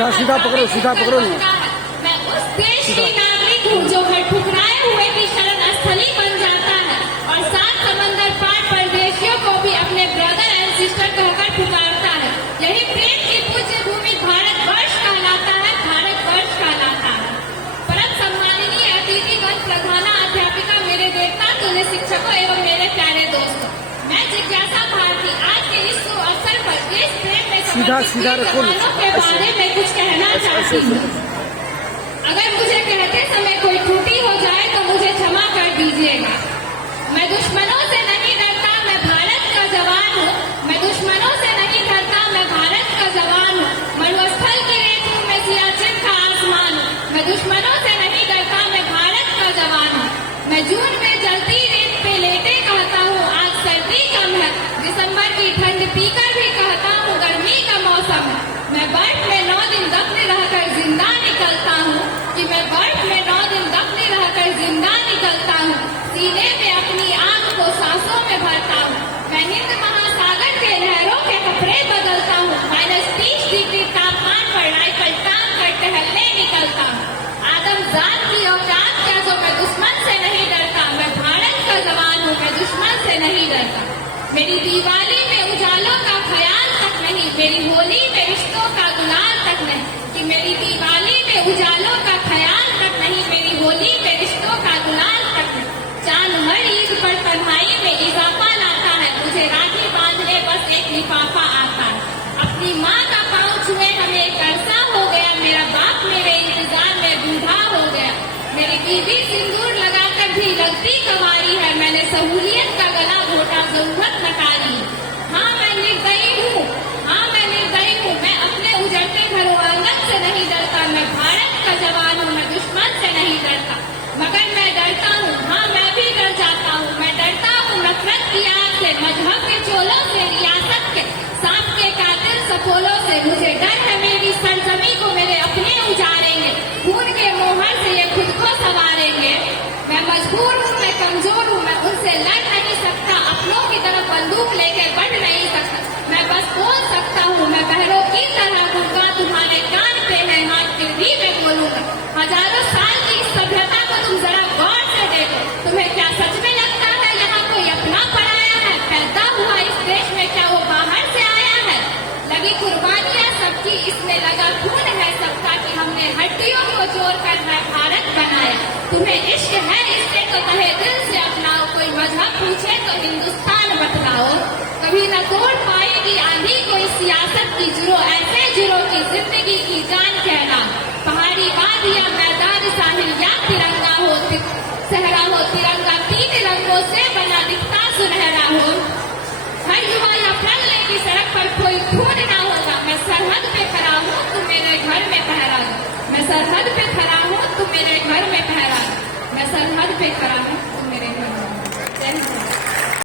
सीधा पकड़ो ना। मैं उस देश की नागरिक हूँ जो हर ठुकराए हुए की शरण स्थली बन जाता है और 7 समंदर पार परदेशियों को भी अपने ब्रदर एंड सिस्टर कहकर पुकारता है। यही प्रेम की पूज्य भूमि भारतवर्ष कहलाता है, भारतवर्ष कहलाता है। परम सम्माननीय अतिथिगण, प्रधाना अध्यापिका, मेरे देवता तुल्य शिक्षकों एवं मेरे प्यारे दोस्तों, मैं जिज्ञासा भारती आज के इस शुभ अवसर पर देश प्रेम में सीधा रखो के बारे में कुछ कहना चाहती हूँ। अगर मुझे कहते समय कोई त्रुटि हो जाए तो मुझे क्षमा कर दीजिएगा। मैं दुश्मनों से नहीं डरता, मैं भारत का जवान हूँ। मैं दुश्मनों से नहीं डरता, मैं भारत का जवान हूँ। मरुस्थल की रेत हूँ, मैं सियाचिन का आसमान हूँ। मैं दुश्मनों से नहीं डरता, मैं भारत का जवान हूँ। मैं जून में जलती रेत पे लेटे कहता हूँ आज सर्दी कम है, दिसंबर की ठंड पीकर भी कहता हूँ गर्मी का मौसम है। मैं बर्फ में 9 दिन दफन रहकर जिंदा निकलता हूँ कि मैं बर्फ में 9 दिन दफन रहकर जिंदा निकलता हूँ। सीने में अपनी आग को सांसों में भरता हूँ। मैं हिंद महासागर के लहरों के कपड़े बदलता हूँ। -30 डिग्री तापमान पर राइफल टांग कर टहलने निकलता हूँ। आदमजात की औकात क्या जो मैं दुश्मन से नहीं डरता। मैं भारत का जवान हूँ, मैं दुश्मन से नहीं डरता। मेरी दिवाली में उजालों का ख्याल तक नहीं, मेरी होली में रिश्तों का गुलाल तक नहीं। कि मेरी दिवाली में उजालों का ख्याल तक नहीं, मेरी होली में रिश्तों का गुलाल तक नहीं। चांद हर ईद पर तन्हाई में इजाफा लाता है, मुझे राखी बांधने बस एक लिफाफा आता है। अपनी माँ का पाँव छुए हमें एक अरसा हो गया, मेरा बाप मेरे इंतजार में बूढ़ा हो गया। मेरी बीवी सिंदूर लगाकर भी लगती कवारी है, मैंने सहूलियत का गला घोटा जरूरत नकारी। हाँ मैं निर्दयी हूँ, हाँ मैं निर्दयी हूँ। मैं अपने उजड़ते घरों आंगन से नहीं डरता। मैं भारत का जवान हूँ, मैं दुश्मन से नहीं डरता। मगर मैं डरता हूँ, हाँ मैं भी डर जाता हूँ। मैं डरता हूँ नफरत की आग से, मजहब के चोलों से, रियासत के सांप के कातिल सपोलों से। मुझे डर है मेरी सरजमी को मेरे अपने उजाड़ेंगे, खून के मोहर से ये खुद को संवारेंगे। मैं मजबूर हूँ, मैं कमजोर हूँ, मैं उनसे लड़ नहीं सकता। अपनों की तरफ बंदूक लेकर बढ़ नहीं सकता। मैं बस बोल सकता हूँ, मैं बहरों की तरह गूंगा, तुम्हारे कान पे है हाथ फिर भी मैं बोलूंगा। हजारों साल की इस सभ्यता को तुम जरा गौर से देखो। तुम्हें क्या सच में लगता है यहाँ कोई अपना पराया है? पैदा हुआ इस देश में क्या वो बाहर से आया है? लगी कुर्बानियाँ सबकी, इसमें लगा खून है सबका कि हमने हड्डियों को जोड़कर है भारत बनाया। तुम्हें इश्क है इससे तो तहे दिल से अपनाओ, कोई मजहब पूछे तो हिंदुस्तान बतलाओ। कभी न तोड़ पाएगी आंधी कोई सियासत की जुरो, ऐसे जुरो की जिंदगी की जान कहना। पहाड़ी वादियां मैदान साहिल या तिरंगा हो,